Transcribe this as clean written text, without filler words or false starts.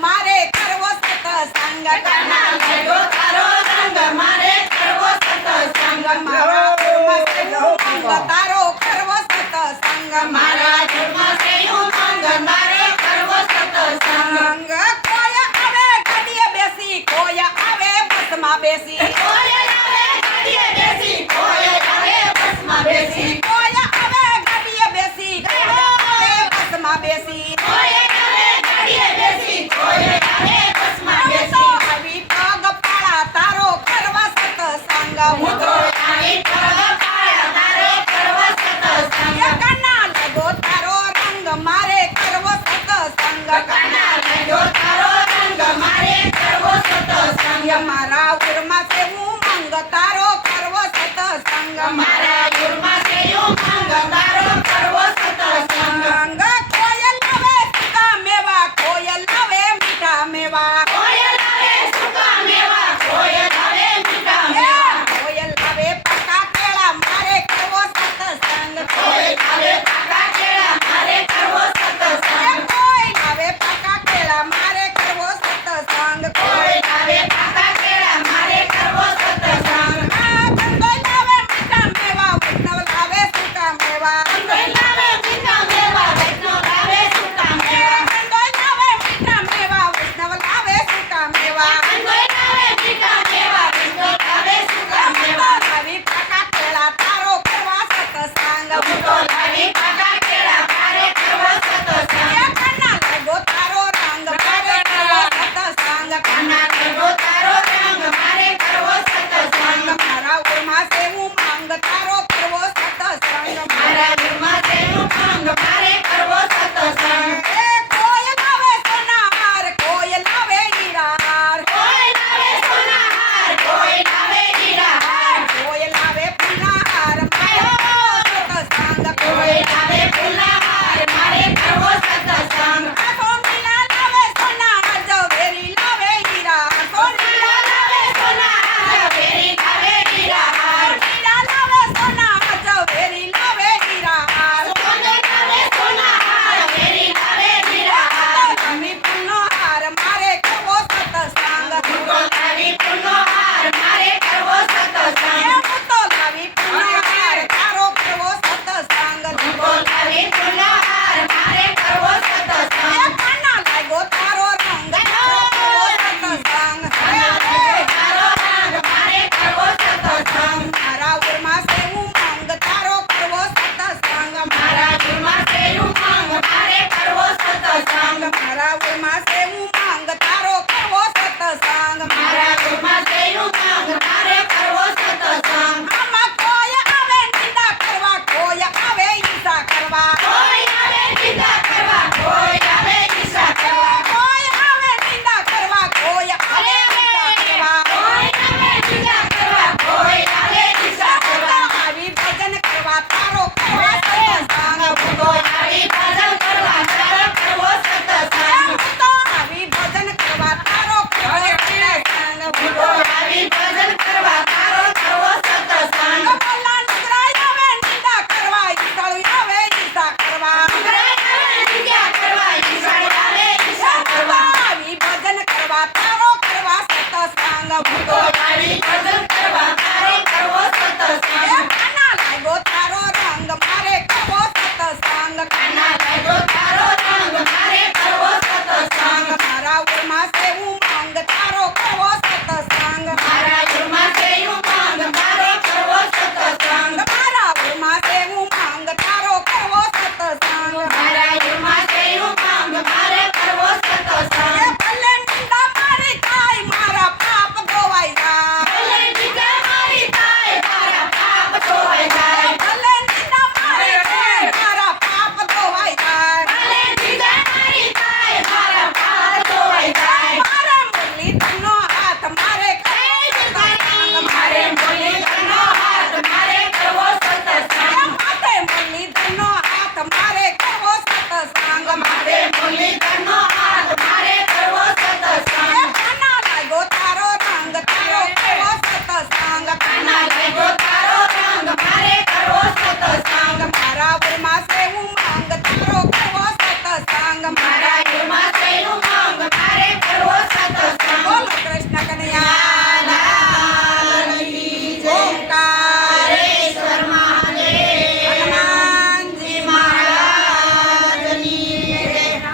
મારે કરવો સત્સંગ કાના લાગ્યો તારો રંગ મારે કરવો સત્સંગ મારા ઘરમાં સેવું મંગ તારો કરવો સત્સંગ મારા ઘરમાં સેયું મંગ મારે કરવો સત્સંગ કોઈ આવે ગાડીએ બેસી કોઈ આવે બસમાં બેસી કોઈ આવે ગાડીએ બેસી કોઈ આવે બસમાં બેસી કોઈ આવે ગાડીએ બેસી કોઈ આવે બસમાં બેસી કોઈ આવે ગાડીએ બેસી કોઈ આવે બસમાં બેસી આવી પગ પાળા તારો કરવા સત્સંગ હું તો આવી પગ પાળા તારો કરવો સત્સંગ કાના લાગો તારો રંગ મારે કરવો સત્સંગ કાના લાગ્યો તારો રંગ મારે કરવો સત્સંગ મારા ઉરમાં સેવું મંગ તારો કરવો સત્સંગ મારા ઘરમાં સેયું મંગ તારો કરવો સત્સંગ કોયલ આવે સુકા મેવા કોયલ આવે મીઠા મેવા કોયલ આવે સૂકા મેવા કોયલ આવે મીઠા મેવા કોયલ આવે પાકા કેળા મારે કરવો સત્સંગ કોયલ આવે પાકા કેળા મારે કરવો સત્સંગ કોયલ આવે પાકા કેળા મારે કરવો સત્સંગ કોયલ આવે પાકા કેળા મારે કરવો સત્સંગ કંદોઈ લાવે મીઠા મેવા વૈષ્ણવ લાવે સુકા મેવા કંદોઈ લાવે મીઠા મેવા વૈષ્ણવ લાવે સૂકા મેવા કંદોઈ લાવે મીઠા મેવા વૈષ્ણવ લાવે સુકા મેવા કંદોઈ લાવે મીઠા મેવા વૈષ્ણવ લાવે સૂકા મેવા આવી પાકા કેળા તારો કરવા સત્સંગ હું તો લાવી પાકા કેળા મારે કરવો સત્સંગ કાના લાગો તારો રંગ મારે કરવો સત્સંગ કાના લાગ્યો તારો રંગ મારે કરવો સત્સંગ મારા ઉરમાં સેવું માંગ તારો કરવો સત્સંગ મારા ઘરમાં સેવું મંગ મારે કરવો સત્સંગ એ કોયલ આવે સોનાર કોયલ આવે હીરાર કોઈ લાવે સોના હાર કોઈ લાવે હીરા હાર કોયલ આવે ફૂલહાર મારે સત્સંગ કોઈ લાવે ફૂલના હાર મારે કરવો સત્સંગ સોનીલા લાવે સોના ઝવેરી લાવે હીરા સોનીલા લાવે સોના હાર ફેરી લાવે હીરા હાર લાવે સોના ઝવેરી લાવે હીરા સોને લાવે સોના હાર ફેરી લાવે હીરા હાર તમે ફૂલનો હાર મારે કરવો સત્સંગ હું તો લાવી ફૂલનો હાર મારે કરવો સત્સંગ હું તો લાવી ફૂલનો હાર તારો કરવો સત્સંગ હું તો લાવી ફૂલનો હાર મારે કરવો સત્સંગ કાના લાગ્યો તારો રંગ તારો કરવો સત્સંગ તારો રંગ મારે કરવો સત્સંગ મારા ઉરમાં સેવું મંગ તારો કરવો સત્સંગ મારા ઘરમાં સેયું મંગ મારે કરવો સત્સંગ મારા ઉરમાં સેવું મંગ તારો કરવો સત્સંગ મારા ઘરમાં સેયું મંગ મારે કરવો સત્સંગ આમાં કોઈ આવે નિંદા કરવા કોઈ આવે ઈર્ષા કરવા કોઈ આવે નિંદા કરવા કોઈ આવે ઈર્ષા કરવા કોઈ આવે નિંદા કરવા કોઈ આવે ઈર્ષા કરવા કોઈ આવે નિંદા કરવા કોઈ આવે ઈર્ષા કરવા આવી ભજન કરવા તારો કરવો સત્સંગ હું તો આવી ભજન કરવા તારો કરવો સત્સંગ તો આવી ભજન કરવા તારો કરવો સત્સંગ હું તો આવી ભજન કરવા તારો કરવો સત્સંગ ભલા નુગરાય આવે નિંદા કરવા ઈશાળી આવે ઈર્ષા કરવા ઉઘરાય આવે નિંદા કરવા ઈર્ષા આવે ઈર્ષા કરવા આવી ભજન કરવા તારો કરવા સત્સંગ હું તો આવી ભજન કરવા તારો કરવો સત્સંગ કાના લાગ્યો તારો રંગ મારે કરવો સત્સંગ કાના લાગ્યો તારો રંગ મારે કરવો સત્સંગ મારા ઉરમાં સેવું મંગ તારો કરવો સત્સંગ મારા ઘરમાં સેયું મંગ મારો